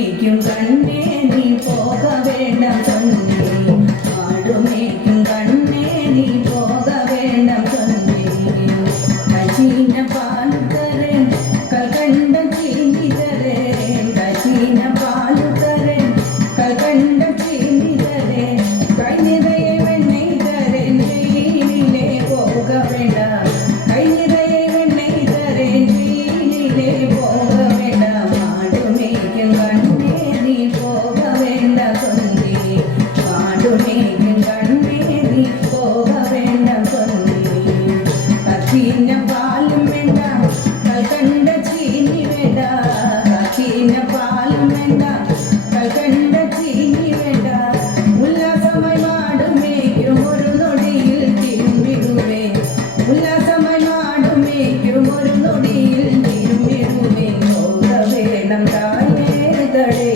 മേയ്ക്കും കണ്ണേ നീ പോക വേണം തൊന്നേ ആടുമേയ്ക്കും കണ്ണേ നീ പോക വേണം തൊന്നേ കച്ചീന പാലു തരേ കൽക്കണ്ട ചീന്തി തരേ കച്ചീന പാലു തരേ കൽക്കണ്ട ചീന്തി തരേ കൈ നിറയെ വെണ്ണ തരേ നീലേ പോക വേണ്ട കൈ നിറയെ വെണ്ണ തരേ നീലേ പോക വേണ്ട ആടുമേയ്ക്കും കണ്ണേ നീ പോക വേണ്ട തൊന്നേ ആടുമേയ്ക്കും കണ്ണേ നീ പോക വേണ്ട തൊന്നേ കച്ചീന പാലും വേണ്ട കൽക്കണ്ട ചീനി വേണ്ട കച്ചീന പാലും വേണ്ട കൽക്കണ്ട ചീനി വേണ്ട ഉല്ലാസമായി മാടുമേയ്ക്കും ഒരു നൊടിയിൽ തിരുമ്മിടുവേ ഉല്ലാസമായി മാടുമേയ്ക്കും ഒരു നൊടിയിൽ തിരുമ്മിടുവേ പോക വേണം താഴേ തടേ